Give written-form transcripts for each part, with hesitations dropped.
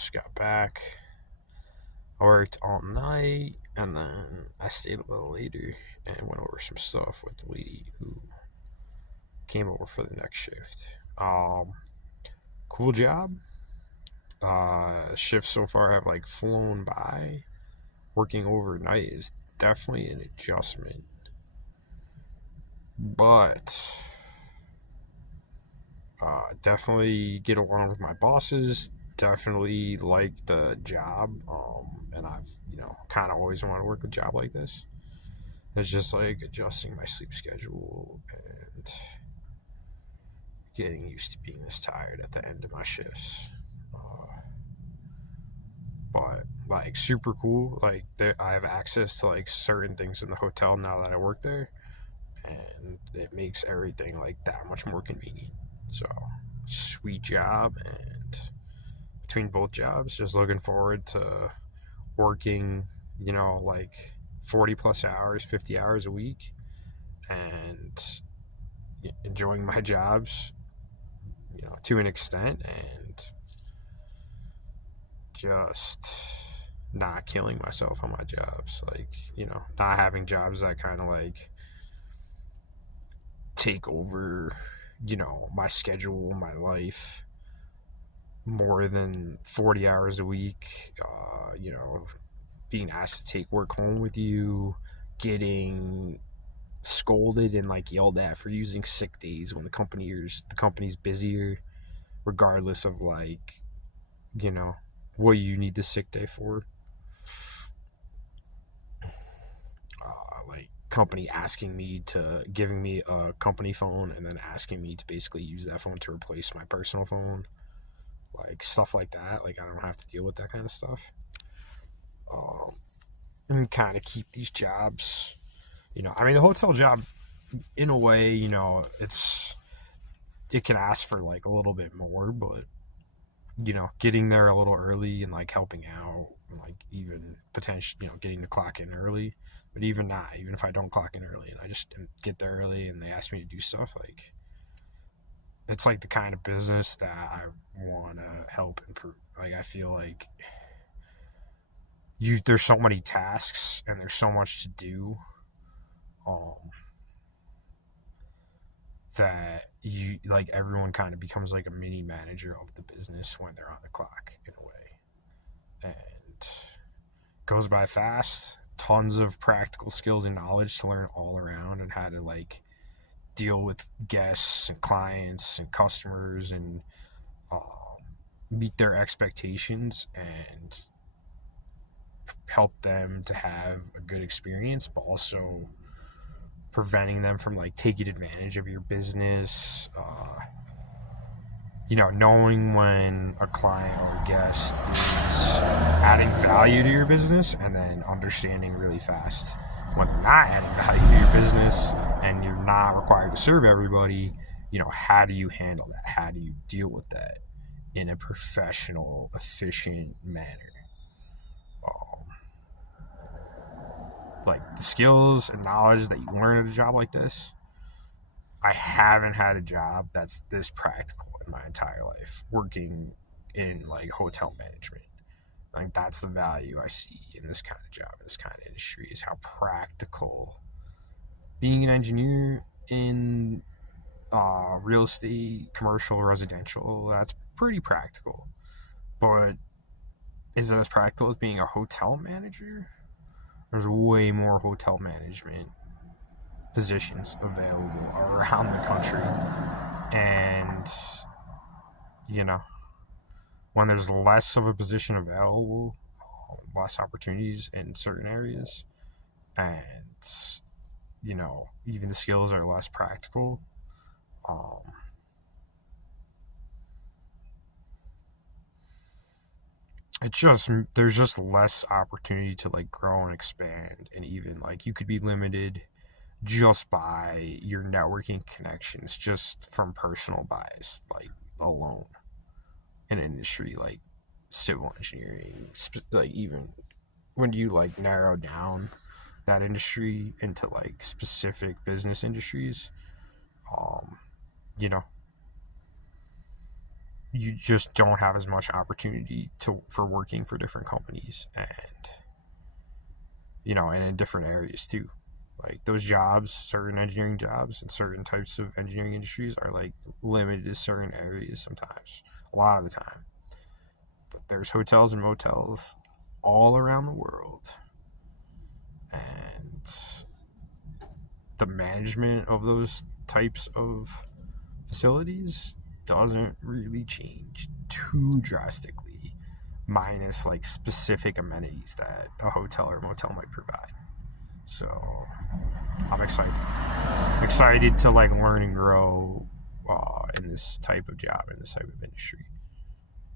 Just got back. I worked all night, and then I stayed a little later and went over some stuff with the lady who came over for the next shift. Cool job. Shifts so far have like flown by. Working overnight is definitely an adjustment, but definitely get along with my bosses. Definitely like the job, and I've kind of always wanted to work a job like this. It's just like adjusting my sleep schedule and getting used to being this tired at the end of my shifts. But like super cool. Like I have access to like certain things in the hotel now that I work there, and it makes everything like that much more convenient. So sweet job, and between both jobs, just looking forward to working, like 40 plus hours, 50 hours a week, and enjoying my jobs, to an extent, and just not killing myself on my jobs. Like, not having jobs that kind of like take over, my schedule, my life more than 40 hours a week, being asked to take work home with you, getting scolded and like yelled at for using sick days when the company's busier, regardless of like, what you need the sick day for. Like company giving me a company phone and then asking me to basically use that phone to replace my personal phone, like stuff like that. Like I don't have to deal with that kind of stuff. And kind of keep these jobs. The hotel job, in a way, it can ask for like a little bit more, but getting there a little early and like helping out, and like even potentially, getting the clock in early. But even not, even if I don't clock in early and I just get there early and they ask me to do stuff, like it's like the kind of business that I want to help improve. Like I feel like there's so many tasks and there's so much to do, um, that everyone kind of becomes like a mini manager of the business when they're on the clock in a way, and goes by fast. Tons of practical skills and knowledge to learn all around, and how to like deal with guests and clients and customers, and um, meet their expectations and help them to have a good experience, but also preventing them from like taking advantage of your business. Knowing when a client or a guest is adding value to your business, and then understanding really fast when they're not adding value to your business and you're not required to serve everybody. How do you handle that? How do you deal with that in a professional, efficient manner? Um, like the skills and knowledge that you learn at a job like this, I haven't had a job that's this practical in my entire life, working in like hotel management. Like that's the value I see in this kind of job, in this kind of industry, is how practical being an engineer in real estate, commercial, residential. That's pretty practical. But is it as practical as being a hotel manager? There's way more hotel management positions available around the country, and you know when there's less of a position available, less opportunities in certain areas, and even the skills are less practical. um, it's just there's just less opportunity to like grow and expand, and even like you could be limited just by your networking connections, just from personal bias like alone, in an industry like civil engineering. Like even when you like narrow down that industry into like specific business industries, um you know you just don't have as much opportunity for working for different companies, and and in different areas too. Like those jobs, certain engineering jobs and certain types of engineering industries are like limited to certain areas sometimes, a lot of the time. But there's hotels and motels all around the world, and the management of those types of facilities doesn't really change too drastically, minus like specific amenities that a hotel or motel might provide. So I'm excited to like learn and grow in this type of job, in this type of industry.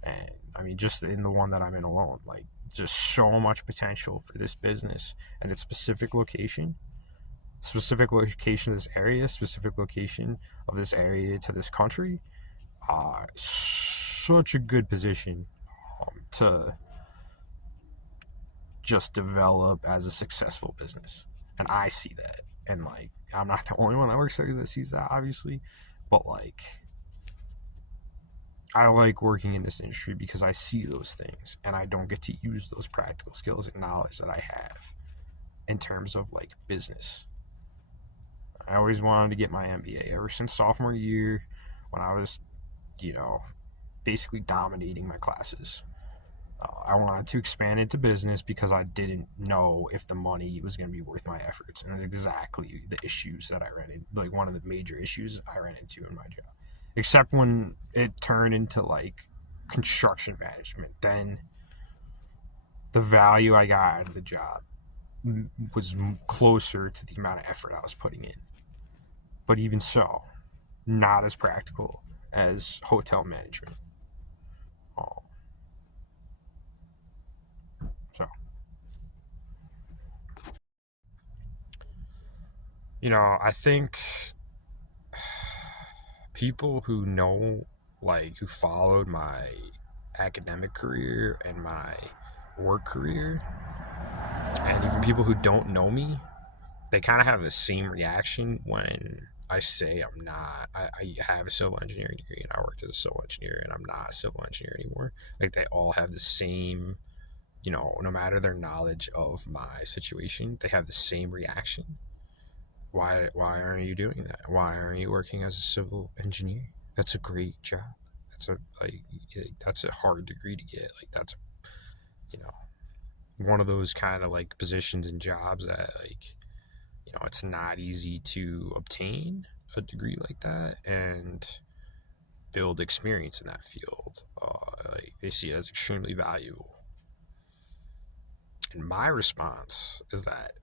And I mean, just in the one that I'm in alone, like just so much potential for this business and its specific location of this area, specific location of this area to this country. Such a good position to just develop as a successful business. And I see that. And like, I'm not the only one that works there that sees that, obviously. But like, I like working in this industry because I see those things and I don't get to use those practical skills and knowledge that I have in terms of like business. I always wanted to get my MBA ever since sophomore year when I was, basically dominating my classes. I wanted to expand into business because I didn't know if the money was going to be worth my efforts. And it was exactly the issues that I ran into, like one of the major issues I ran into in my job. Except when it turned into like construction management, then the value I got out of the job was closer to the amount of effort I was putting in. But even so, not as practical as hotel management. So, I think people who know, like, who followed my academic career and my work career, and even people who don't know me, they kind of have the same reaction when I say I'm not. I have a civil engineering degree and I worked as a civil engineer and I'm not a civil engineer anymore. Like they all have the same, no matter their knowledge of my situation, they have the same reaction. Why aren't you doing that? Why aren't you working as a civil engineer? That's a great job. That's a hard degree to get. Like that's one of those kind of like positions and jobs that like it's not easy to obtain a degree like that and build experience in that field. Like they see it as extremely valuable. And my response is that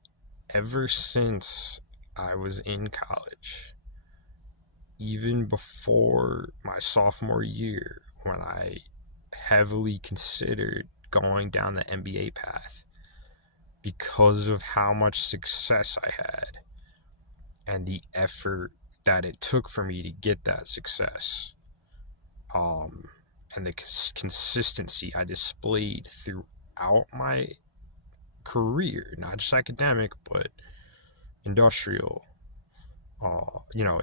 ever since I was in college, even before my sophomore year, when I heavily considered going down the MBA path, because of how much success I had and the effort that it took for me to get that success, and the consistency I displayed throughout my career, not just academic, but industrial,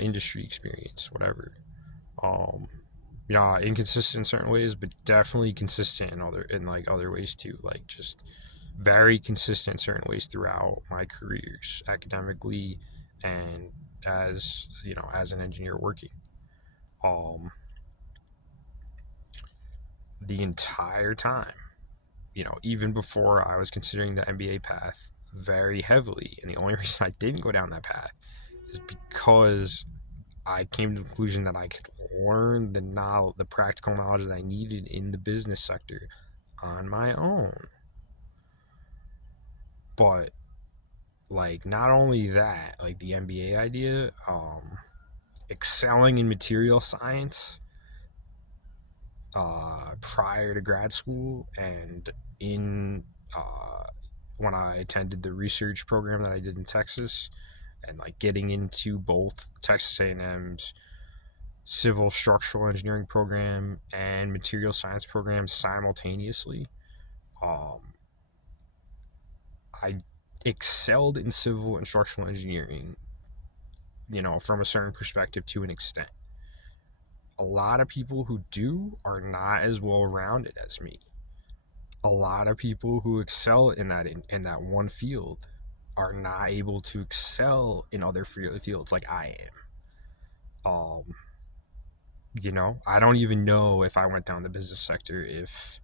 industry experience, whatever. Inconsistent in certain ways, but definitely consistent in other ways too. Like just very consistent in certain ways throughout my careers, academically and as an engineer working. The entire time, even before I was considering the MBA path very heavily, and the only reason I didn't go down that path is because I came to the conclusion that I could learn the practical knowledge that I needed in the business sector on my own. But like not only that, like the MBA idea, excelling in material science prior to grad school and in when I attended the research program that I did in Texas, and like getting into both Texas A&M's civil structural engineering program and material science program simultaneously. I excelled in civil and structural engineering, from a certain perspective to an extent. a lot of people who do are not as well rounded as me. A lot of people who excel in that one field are not able to excel in other fields like I am. I don't even know if I went down the business sector if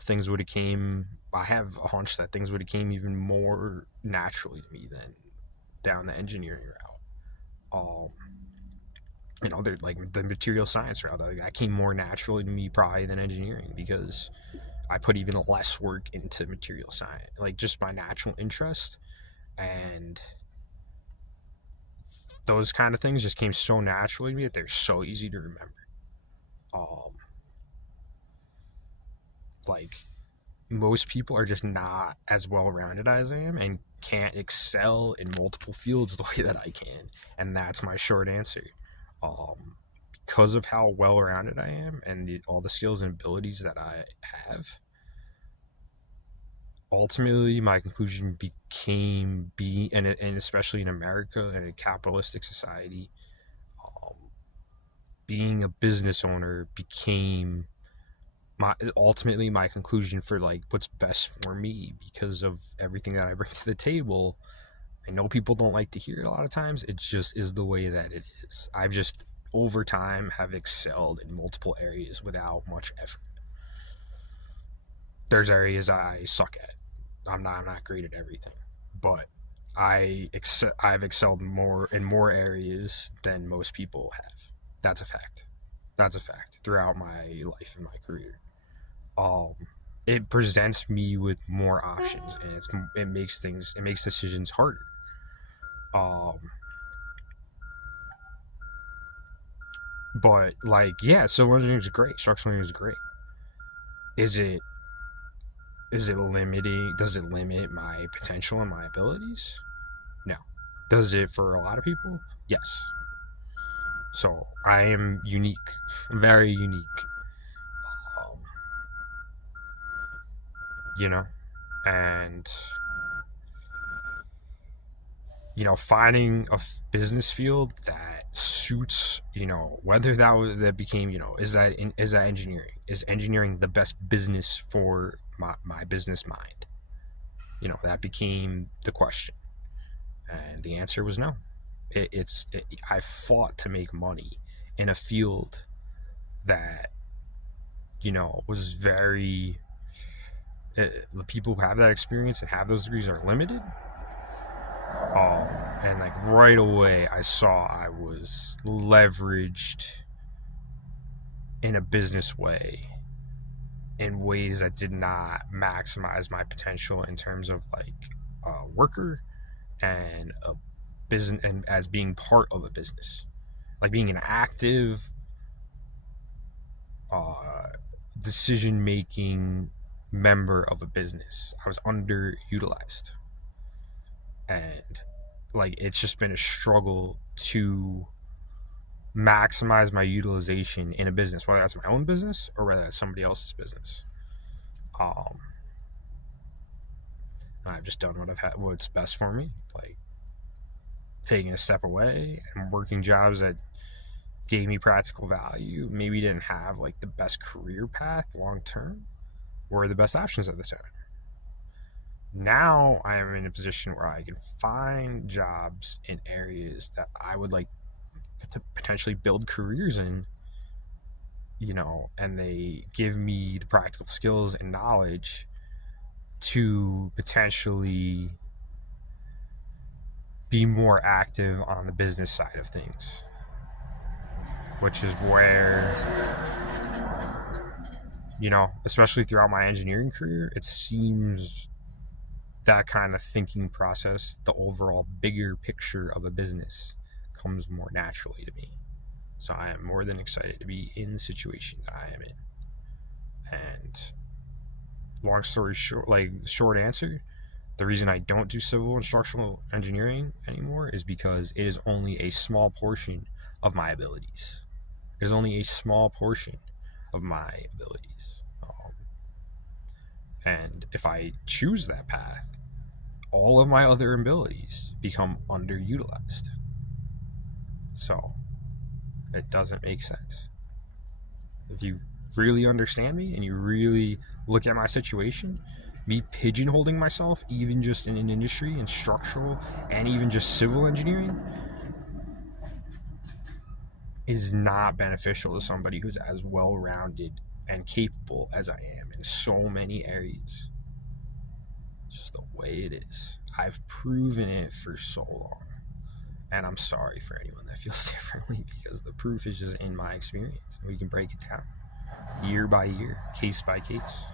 things would have came. I have a hunch that things would have came even more naturally to me than down the engineering route. They're like the material science route. That came more naturally to me probably than engineering, because I put even less work into material science, like just my natural interest, and those kind of things just came so naturally to me that they're so easy to remember. Like, most people are just not as well rounded as I am and can't excel in multiple fields the way that I can, and that's my short answer. Because of how well rounded I am and all the skills and abilities that I have, ultimately my conclusion became and especially in America and a capitalistic society, being a business owner became my conclusion for like what's best for me, because of everything that I bring to the table. I know people don't like to hear it a lot of times. It just is the way that it is. I've just over time have excelled in multiple areas without much effort. There's areas I suck at. I'm not great at everything, but I've excelled more in more areas than most people have. That's a fact. Throughout my life and my career. It presents me with more options, and it makes decisions harder. But like, yeah, civil engineering is great. Structural engineering is great. Is it limiting? Does it limit my potential and my abilities? No. Does it for a lot of people? Yes. So I am unique, very unique. And finding a business field that suits, whether that became, is that engineering? Is engineering the best business for my business mind? That became the question, and the answer was no. I fought to make money in a field that, was very. The people who have that experience and have those degrees are limited. And like right away, I saw I was leveraged in a business way, in ways that did not maximize my potential in terms of like a worker and a business, and as being part of a business, like being an active decision-making member of a business. I was underutilized, and like it's just been a struggle to maximize my utilization in a business, whether that's my own business or whether that's somebody else's business. I've just done what's best for me, like taking a step away and working jobs that gave me practical value, maybe didn't have like the best career path long term, were the best options at the time. Now I am in a position where I can find jobs in areas that I would like to potentially build careers in, and they give me the practical skills and knowledge to potentially be more active on the business side of things, which is where, especially throughout my engineering career, it seems that kind of thinking process, the overall bigger picture of a business, comes more naturally to me. So I am more than excited to be in the situation that I am in. And long story short, short answer, the reason I don't do civil and structural engineering anymore is because it is only a small portion of my abilities. It is only a small portion of my abilities. And if I choose that path, all of my other abilities become underutilized. So It doesn't make sense. If you really understand me and you really look at my situation, me pigeonholing myself, even just in an industry and structural and even just civil engineering, is not beneficial to somebody who's as well-rounded and capable as I am in so many areas. It's just the way it is. I've proven it for so long. And I'm sorry for anyone that feels differently, because the proof is just in my experience. We can break it down year by year, case by case.